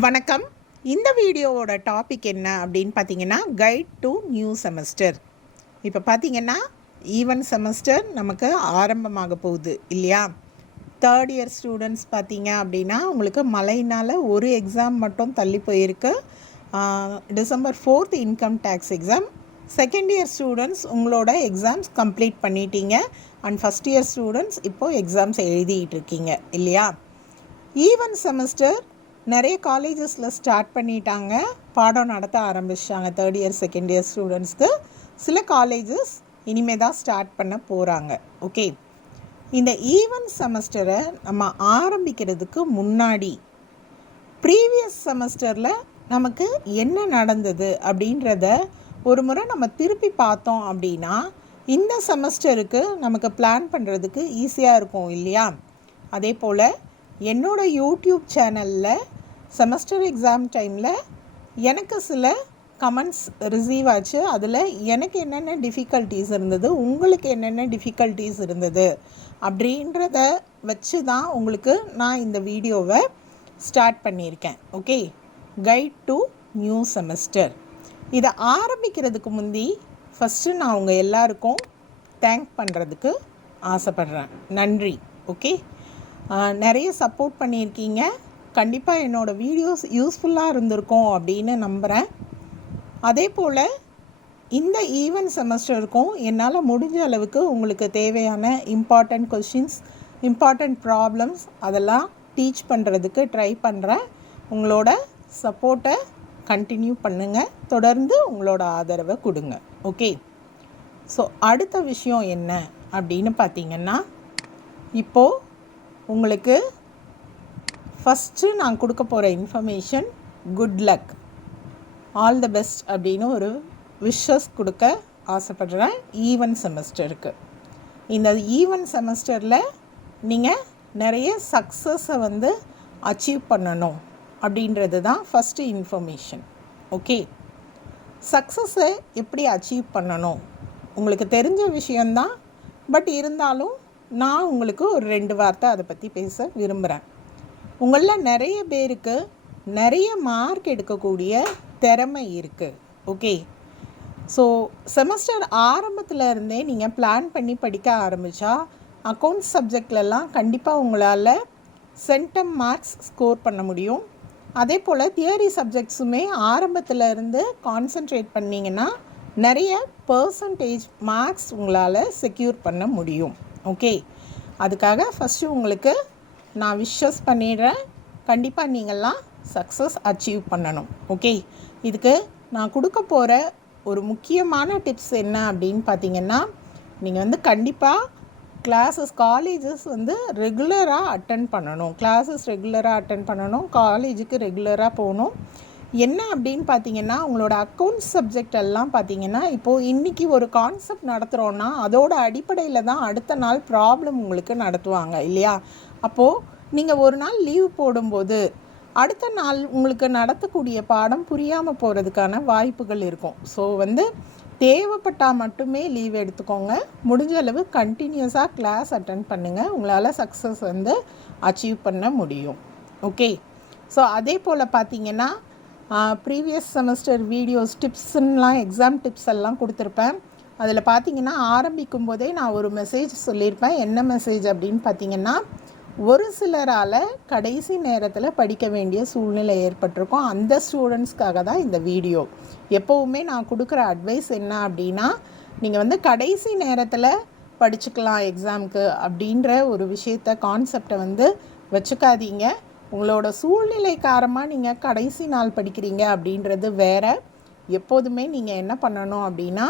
வணக்கம். இந்த வீடியோவோட டாபிக் என்ன அப்படின்னு பார்த்தீங்கன்னா, கைட் டு நியூ செமஸ்டர். இப்போ பார்த்தீங்கன்னா, ஈவன் செமஸ்டர் நமக்கு ஆரம்பமாக போகுது இல்லையா? தேர்ட் இயர் ஸ்டூடெண்ட்ஸ் பார்த்தீங்க அப்படின்னா, உங்களுக்கு மழையினால் ஒரு எக்ஸாம் மட்டும் தள்ளி போயிருக்கு. December 4th income tax exam. Second year students உங்களோட எக்ஸாம்ஸ் கம்ப்ளீட் பண்ணிட்டீங்க. அண்ட் ஃபஸ்ட் இயர் ஸ்டூடெண்ட்ஸ் இப்போது எக்ஸாம்ஸ் எழுதிட்டு இருக்கீங்க இல்லையா? ஈவன் செமஸ்டர் நிறைய காலேஜஸில் ஸ்டார்ட் பண்ணிட்டாங்க, பாடம் நடத்த ஆரம்பிச்சிட்டாங்க தேர்ட் இயர் செகண்ட் இயர் ஸ்டூடெண்ட்ஸ்க்கு. சில காலேஜஸ் இனிமேல் தான் ஸ்டார்ட் பண்ண போகிறாங்க. ஓகே, இந்த ஈவன் செமஸ்டரை நம்ம ஆரம்பிக்கிறதுக்கு முன்னாடி ப்ரீவியஸ் செமஸ்டரில் நமக்கு என்ன நடந்தது அப்படின்றத ஒரு முறை நம்ம திருப்பி பார்த்தோம் அப்படின்னா இந்த செமஸ்டருக்கு நமக்கு பிளான் பண்ணுறதுக்கு ஈஸியாக இருக்கும் இல்லையா? அதே போல் என்னோடய யூடியூப் சேனலில் செமஸ்டர் எக்ஸாம் டைமில் எனக்கு சில கமெண்ட்ஸ் ரிசீவ் ஆச்சு. அதில் எனக்கு என்னென்ன டிஃபிகல்ட்டிஸ் இருந்தது, உங்களுக்கு என்னென்ன டிஃபிகல்ட்டிஸ் இருந்தது அப்படின்றத வச்சு தான் உங்களுக்கு நான் இந்த வீடியோவை ஸ்டார்ட் பண்ணியிருக்கேன். Okay, guide to new semester. இதை ஆரம்பிக்கிறதுக்கு முந்தி ஃபஸ்ட்டு நான் உங்கள் எல்லாருக்கும் தேங்க் பண்ணுறதுக்கு ஆசைப்பட்றேன். நன்றி. ஓகே, நிறைய சப்போர்ட் பண்ணியிருக்கீங்க. கண்டிப்பாக என்னோடய வீடியோஸ் யூஸ்ஃபுல்லாக இருந்திருக்கும் அப்படின்னு நம்புகிறேன். அதே போல் இந்த ஈவன் செமஸ்டருக்கும் என்னால் முடிஞ்ச அளவுக்கு உங்களுக்கு தேவையான இம்பார்ட்டண்ட் கொஷின்ஸ், இம்பார்ட்டண்ட் ப்ராப்ளம்ஸ் அதெல்லாம் டீச் பண்ணுறதுக்கு ட்ரை பண்ணுறேன். உங்களோட சப்போர்ட்டை கண்டினியூ பண்ணுங்கள், தொடர்ந்து உங்களோட ஆதரவை கொடுங்க. ஓகே, ஸோ அடுத்த விஷயம் என்ன அப்படின்னு பார்த்தீங்கன்னா, இப்போது உங்களுக்கு ஃபஸ்ட்டு நான் கொடுக்க போகிற information good luck, all the best அப்படின்னு ஒரு விஷஸ் கொடுக்க ஆசைப்படுறேன் ஈவன் செமஸ்டருக்கு. இந்த ஈவன் செமஸ்டரில் நீங்கள் நிறைய சக்ஸஸை அச்சீவ் பண்ணணும் அப்படின்றது தான் ஃபஸ்ட்டு இன்ஃபர்மேஷன். ஓகே, சக்ஸஸை எப்படி அச்சீவ் பண்ணணும் உங்களுக்கு தெரிஞ்ச விஷயந்தான். பட் இருந்தாலும் நான் உங்களுக்கு ஒரு 2 வார்த்தை அதை பற்றி பேச விரும்புகிறேன். உங்களில் நிறைய பேருக்கு நிறைய மார்க் எடுக்கக்கூடிய திறமை இருக்குது. ஓகே, ஸோ செமஸ்டர் ஆரம்பத்தில் இருந்தே நீங்கள் பிளான் பண்ணி படிக்க ஆரம்பித்தா அக்கௌண்ட்ஸ் சப்ஜெக்ட்லலாம் கண்டிப்பாக உங்களால் சென்டம் மார்க்ஸ் ஸ்கோர் பண்ண முடியும். அதே போல் தியரி சப்ஜெக்ட்ஸுமே ஆரம்பத்தில் இருந்து கான்சன்ட்ரேட் பண்ணிங்கன்னா நிறைய பர்சன்டேஜ் மார்க்ஸ் உங்களால் செக்யூர் பண்ண முடியும். ஓகே, அதுக்காக ஃபஸ்ட்டு உங்களுக்கு நான் விஷஸ் பண்ணிடுறேன். கண்டிப்பாக நீங்கள்லாம் சக்ஸஸ் அச்சீவ் பண்ணணும். ஓகே, இதுக்கு நான் கொடுக்க போகிற ஒரு முக்கியமான டிப்ஸ் என்ன அப்படின்னு பார்த்தீங்கன்னா, நீங்கள் கண்டிப்பாக கிளாஸஸ், காலேஜஸ் ரெகுலராக அட்டன் பண்ணணும். கிளாஸஸ் ரெகுலராக அட்டன் பண்ணணும், காலேஜுக்கு ரெகுலராக போகணும். என்ன அப்படின்னு பார்த்தீங்கன்னா, உங்களோட அக்கௌண்ட்ஸ் சப்ஜெக்ட் எல்லாம் பார்த்தீங்கன்னா, இப்போது இன்றைக்கி ஒரு கான்செப்ட் நடத்துகிறோன்னா அதோட அடிப்படையில் தான் அடுத்த நாள் ப்ராப்ளம் உங்களுக்கு நடத்துவாங்க இல்லையா? அப்போது நீங்கள் ஒரு நாள் லீவ் போடும்போது அடுத்த நாள் உங்களுக்கு நடத்தக்கூடிய பாடம் புரியாமல் போகிறதுக்கான வாய்ப்புகள் இருக்கும். ஸோ தேவைப்பட்டால் மட்டுமே லீவ் எடுத்துக்கோங்க. முடிஞ்ச அளவு கண்டினியூஸாக கிளாஸ் அட்டன் பண்ணுங்கள். உங்களால் சக்ஸஸ் அச்சீவ் பண்ண முடியும். ஓகே, ஸோ அதே போல் பார்த்தீங்கன்னா ப்ரீவியஸ் செமஸ்டர் வீடியோஸ் டிப்ஸ்லாம், எக்ஸாம் டிப்ஸ் எல்லாம் கொடுத்துருப்பேன். அதில் பார்த்தீங்கன்னா ஆரம்பிக்கும் போதே நான் ஒரு மெசேஜ் சொல்லியிருப்பேன். என்ன மெசேஜ் அப்படின்னு பார்த்தீங்கன்னா, ஒரு சிலரால் கடைசி நேரத்தில் படிக்க வேண்டிய சூழ்நிலை ஏற்பட்டிருக்கும். அந்த ஸ்டூடெண்ட்ஸ்க்காக தான் இந்த வீடியோ. எப்போவுமே நான் கொடுக்குற அட்வைஸ் என்ன அப்படின்னா, நீங்கள் கடைசி நேரத்தில் படிச்சுக்கலாம் எக்ஸாமுக்கு அப்படின்ற ஒரு விஷயத்தை, கான்செப்டை வச்சுக்காதீங்க. உங்களோட சூழ்நிலை காரணமாக நீங்கள் கடைசி நாள் படிக்கிறீங்க அப்படின்றது வேறு. எப்போதுமே நீங்கள் என்ன பண்ணணும் அப்படின்னா,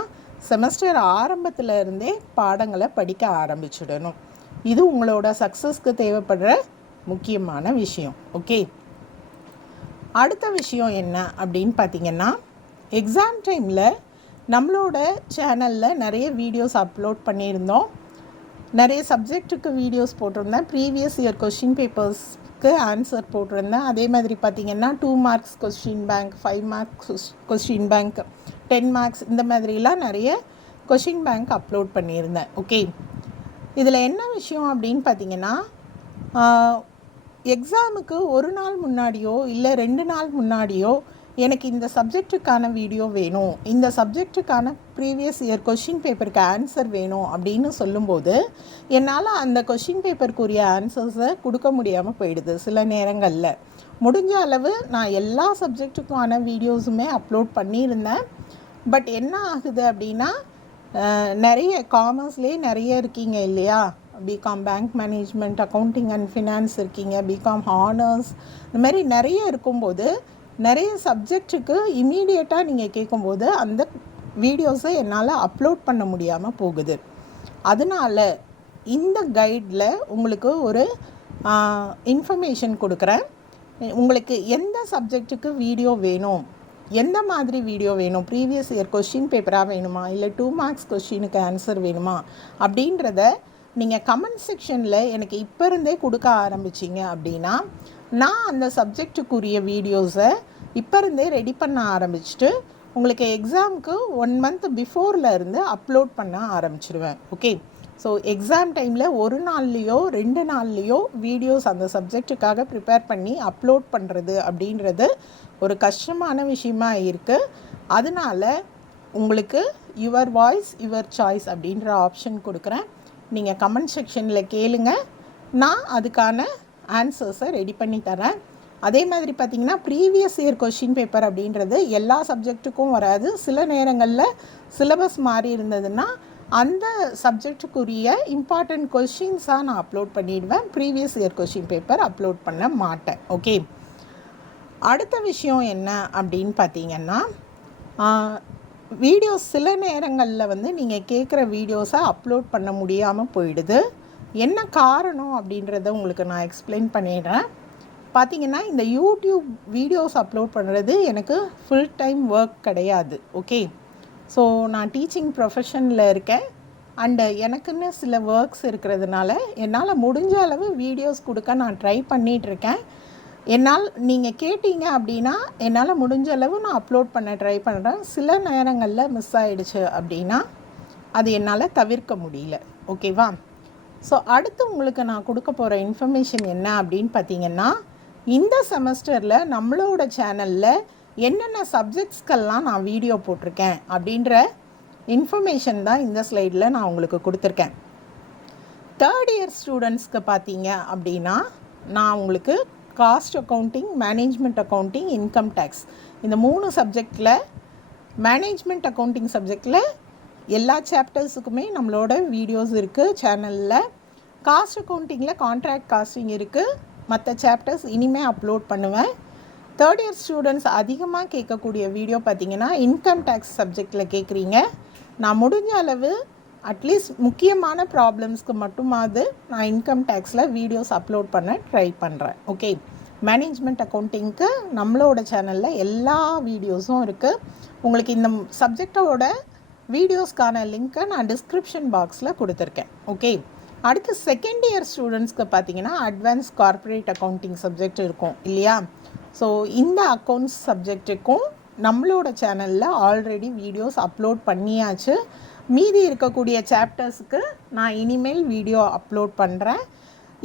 செமஸ்டர் ஆரம்பத்தில் இருந்தே பாடங்களை படிக்க ஆரம்பிச்சிடணும். இது உங்களோட சக்ஸஸ்க்கு தேவைப்படுற முக்கியமான விஷயம். ஓகே, அடுத்த விஷயம் என்ன அப்படின்னு பார்த்தீங்கன்னா, எக்ஸாம் டைமில் நம்மளோட சேனலில் நிறைய வீடியோஸ் அப்லோட் பண்ணியிருந்தோம். நிறைய சப்ஜெக்ட்டுக்கு வீடியோஸ் போட்டிருந்தேன். ப்ரீவியஸ் இயர் கொஷின் பேப்பர்ஸ்க்கு ஆன்சர் போட்டிருந்தேன். அதே மாதிரி பார்த்திங்கன்னா 2 marks question bank, 5 marks question bank, 10 marks இந்த மாதிரிலாம் நிறைய கொஷின் பேங்க் அப்லோட் பண்ணியிருந்தேன். ஓகே, இதில் என்ன விஷயம் அப்படின்னு பார்த்தீங்கன்னா, எக்ஸாமுக்கு ஒரு நாள் முன்னாடியோ இல்லை 2 நாள் முன்னாடியோ எனக்கு இந்த சப்ஜெக்ட்டுக்கான வீடியோ வேணும், இந்த சப்ஜெக்ட்டுக்கான ப்ரீவியஸ் இயர் கொஷின் பேப்பருக்கு ஆன்சர் வேணும் அப்படின்னு சொல்லும்போது என்னால் அந்த கொஷின் பேப்பருக்குரிய ஆன்சர்ஸை கொடுக்க முடியாமல் போயிடுது. சில நேரங்களில் முடிஞ்ச அளவு நான் எல்லா சப்ஜெக்ட்டுக்கான வீடியோஸுமே அப்லோட் பண்ணியிருந்தேன். பட் என்ன ஆகுது அப்படின்னா, நிறைய காமர்ஸ்லேயே நிறைய இருக்கீங்க இல்லையா, BCom bank management, accounting and finance இருக்கீங்க, பிகாம் ஹானர்ஸ், இந்த மாதிரி நிறைய இருக்கும்போது நிறைய சப்ஜெக்ட்டுக்கு இமீடியட்டாக நீங்கள் கேட்கும்போது அந்த வீடியோஸை என்னால் அப்லோட் பண்ண முடியாமல் போகுது. அதனால் இந்த கைடில் உங்களுக்கு ஒரு இன்ஃபர்மேஷன் கொடுக்குறேன். உங்களுக்கு எந்த சப்ஜெக்ட்டுக்கு வீடியோ வேணும், எந்த மாதிரி வீடியோ வேணும், ப்ரீவியஸ் இயர் கொஷின் பேப்பராக வேணுமா இல்லை 2 மார்க்ஸ் கொஷினுக்கு ஆன்சர் வேணுமா அப்படின்றத நீங்கள் கமெண்ட் செக்ஷனில் எனக்கு இப்போ இருந்தே கொடுக்க ஆரம்பிச்சிங்க அப்படின்னா நான் அந்த சப்ஜெக்ட்டுக்குரிய வீடியோஸை இப்போ இருந்தே ரெடி பண்ண ஆரம்பிச்சுட்டு உங்களுக்கு எக்ஸாமுக்கு 1 மந்த் பிஃபோரில் இருந்து அப்லோட் பண்ண ஆரம்பிச்சிடுவேன். ஓகே, ஸோ எக்ஸாம் டைமில் ஒரு நாள்லேயோ 2 நாள்லேயோ வீடியோஸ் அந்த சப்ஜெக்ட்டுக்காக ப்ரிப்பேர் பண்ணி அப்லோட் பண்ணுறது அப்படின்றது ஒரு கஷ்டமான விஷயமா இருக்குது. அதனால் உங்களுக்கு யுவர் வாய்ஸ் யுவர் சாய்ஸ் அப்படின்ற ஆப்ஷன் கொடுக்குறேன். நீங்கள் கமெண்ட் செக்ஷனில் கேளுங்க, நான் அதுக்கான ஆன்சர்ஸை ரெடி பண்ணி தரேன். அதே மாதிரி பார்த்திங்கன்னா ப்ரீவியஸ் இயர் கொஷின் பேப்பர் அப்படின்றது எல்லா சப்ஜெக்ட்டுக்கும் வராது. சில நேரங்களில் சிலபஸ் மாறி இருந்ததுன்னா அந்த சப்ஜெக்ட்டுக்குரிய இம்பார்ட்டண்ட் கொஷின்ஸாக நான் அப்லோட் பண்ணிவிடுவேன். Previous year question paper upload பண்ண மாட்டேன். ஓகே, அடுத்த விஷயம் என்ன அப்படின்னு பார்த்தீங்கன்னா, வீடியோஸ் சில நேரங்களில் நீங்கள் கேட்குற வீடியோஸை அப்லோட் பண்ண முடியாமல் போயிடுது. என்ன காரணம் அப்படின்றத உங்களுக்கு நான் எக்ஸ்பிளைன் பண்ணிடுறேன். பார்த்திங்கன்னா, இந்த யூடியூப் வீடியோஸ் அப்லோட் பண்ணுறது எனக்கு ஃபுல் டைம் ஒர்க் கிடையாது. ஓகே, ஸோ நான் டீச்சிங் ப்ரொஃபஷனில் இருக்கேன் அண்டு எனக்குன்னு சில ஒர்க்ஸ் இருக்கிறதுனால என்னால் முடிஞ்ச அளவு வீடியோஸ் கொடுக்க நான் ட்ரை பண்ணிகிட்ருக்கேன். என்னால் நீங்கள் கேட்டீங்க அப்படின்னா என்னால் முடிஞ்ச அளவு நான் அப்லோட் பண்ண ட்ரை பண்ணுறேன். சில நேரங்களில் மிஸ் ஆகிடுச்சு அப்படின்னா அது என்னால் தவிர்க்க முடியல. ஓகேவா? ஸோ அடுத்து உங்களுக்கு நான் கொடுக்க போகிற இன்ஃபர்மேஷன் என்ன அப்படின்னு பார்த்தீங்கன்னா, இந்த செமஸ்டரில் நம்மளோட சேனலில் என்னென்ன சப்ஜெக்ட்ஸ்க்கெல்லாம் நான் வீடியோ போட்டிருக்கேன் அப்படின்ற இன்ஃபர்மேஷன் தான் இந்த ஸ்லைடில் நான் உங்களுக்கு கொடுத்துருக்கேன். 3rd இயர் ஸ்டூடெண்ட்ஸ்க்கு பார்த்தீங்க அப்படின்னா நான் உங்களுக்கு cost accounting, management accounting, income tax இந்த 3 சப்ஜெக்டில் மேனேஜ்மெண்ட் அக்கௌண்டிங் சப்ஜெக்டில் எல்லா சாப்டர்ஸுக்குமே நம்மளோட வீடியோஸ் இருக்குது சேனலில். காஸ்ட் அக்கௌண்டிங்கில் கான்ட்ராக்ட் காஸ்டிங் இருக்குது. மற்ற சாப்டர்ஸ் இனிமேல் அப்லோட் பண்ணுவேன். 3rd இயர் ஸ்டூடெண்ட்ஸ் அதிகமாக கேட்கக்கூடிய வீடியோ பார்த்திங்கன்னா இன்கம் டேக்ஸ் சப்ஜெக்டில் கேட்குறீங்க. நான் முடிஞ்ச அளவு அட்லீஸ்ட் முக்கியமான ப்ராப்ளம்ஸ்க்கு மட்டுமாவது நான் இன்கம் டேக்ஸில் வீடியோஸ் அப்லோட் பண்ண ட்ரை பண்ணுறேன். ஓகே, மேனேஜ்மெண்ட் அக்கௌண்டிங்க்கு நம்மளோட சேனலில் எல்லா வீடியோஸும் இருக்குது. உங்களுக்கு இந்த சப்ஜெக்டோட வீடியோஸ்க்கான லிங்க்கை நான் டிஸ்கிரிப்ஷன் பாக்ஸில் கொடுத்துருக்கேன். ஓகே, அடுத்து 2nd இயர் ஸ்டூடெண்ட்ஸ்க்கு பார்த்தீங்கன்னா அட்வான்ஸ் கார்ப்பரேட் அக்கௌண்டிங் சப்ஜெக்ட் இருக்கும் இல்லையா? ஸோ இந்த அக்கௌண்ட்ஸ் சப்ஜெக்ட்டுக்கும் நம்மளோட சேனலில் ஆல்ரெடி வீடியோஸ் அப்லோட் பண்ணியாச்சு. மீதி இருக்கக்கூடிய சாப்டர்ஸுக்கு நான் இனிமேல் வீடியோ அப்லோட் பண்ணுறேன்.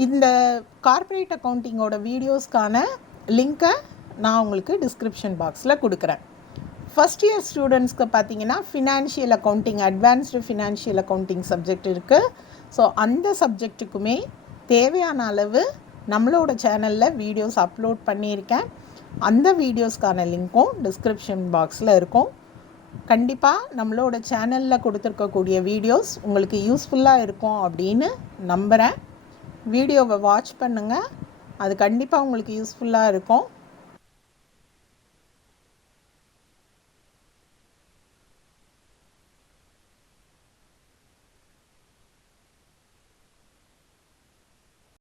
இந்த கார்ப்பரேட் அக்கௌண்டிங்கோட வீடியோஸ்க்கான லிங்க்கை நான் உங்களுக்கு டிஸ்கிரிப்ஷன் பாக்ஸில் கொடுக்குறேன். 1st இயர் ஸ்டூடெண்ட்ஸ்க்கு பார்த்தீங்கன்னா financial accounting, advanced financial accounting subject இருக்குது. ஸோ அந்த சப்ஜெக்ட்டுக்குமே தேவையான அளவு நம்மளோட சேனலில் வீடியோஸ் அப்லோட் பண்ணியிருக்கேன். அந்த வீடியோஸ்க்கான லிங்க்கும் டிஸ்கிரிப்ஷன் பாக்ஸில் இருக்கும். கண்டிப்பாக நம்மளோட சேனலில் கொடுத்துருக்கக்கூடிய வீடியோஸ் உங்களுக்கு யூஸ்ஃபுல்லாக இருக்கும் அப்படின்னு நம்புகிறேன். வீடியோவை வாட்ச் பண்ணுங்கள், அது கண்டிப்பாக உங்களுக்கு யூஸ்ஃபுல்லாக இருக்கும்.